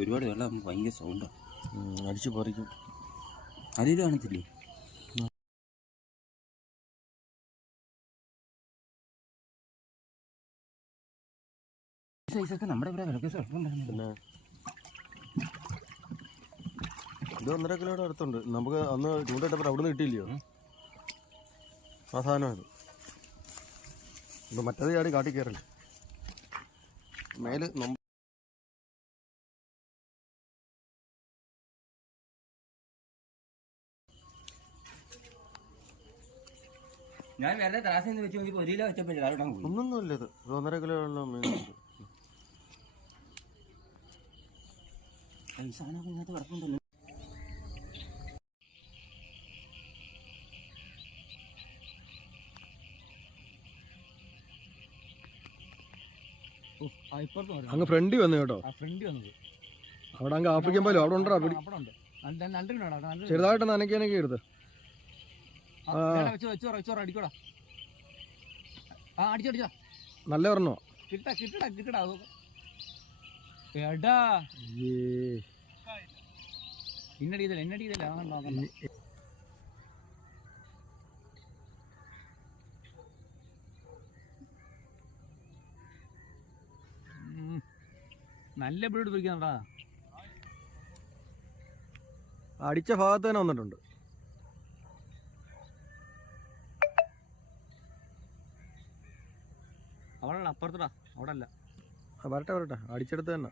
ഒരുപാട് വെള്ളം ഭയങ്കര സൗണ്ടാണ് അടിച്ചു പറിക്കും. അതിൽ കാണത്തില്ലേ? സൈസൊക്കെ നമ്മുടെ ഇവിടെ വിലക്ക് ഇത് ഒന്നര കിലോയുടെ അടുത്തുണ്ട്. നമുക്ക് അന്ന് ചൂണ്ടിട്ടപ്പോൾ അവിടെ നിന്ന് കിട്ടിയില്ലയോ? ആ സാധനം ഇത് ഇപ്പൊ മറ്റേത് ചാടി കാട്ടി കയറില്ല? മേൽ ഞാൻ വെറുതെ ത്രാസിൽ നിന്ന് വെച്ച് നോക്കിയപ്പോൾ ഒരു കിലോ വെച്ചപ്പോൾ ആരോടാൻ പോയി. ഇത്. ഇത് ഒന്നര കിലോ ഉള്ള മീൻ സാധനമൊക്കെ ഇതിനകത്ത്. അങ്ങ് ഫ്രണ്ടി വന്നു കേട്ടോ. ആ ഫ്രണ്ട് വന്നത് അവിടെ അങ്ങ് ആഫ്രിക്കൻ പോലും അവിടെ ഉണ്ടോ പിടി ചെറുതായിട്ട് നനയ്ക്കാനൊക്കെ എടുത്ത് ആ, വേണം, വെച്ചോ വെച്ചോ വെച്ചോ അടിക്കോടാ ആ അടിച്ചോ അടിച്ചോ നല്ല പറഞ്ഞോ കിട്ടാ കിട്ടടാ കിട്ടടാ നല്ല ബ്രീഡ് അടിച്ച ഭാഗത്ത് തന്നെ വന്നിട്ടുണ്ട്. അവിടെ അപ്പുറത്തടാ. അവിടെ അല്ല വരട്ടെ വരട്ടെ. അടിച്ചെടുത്ത് തന്നെ.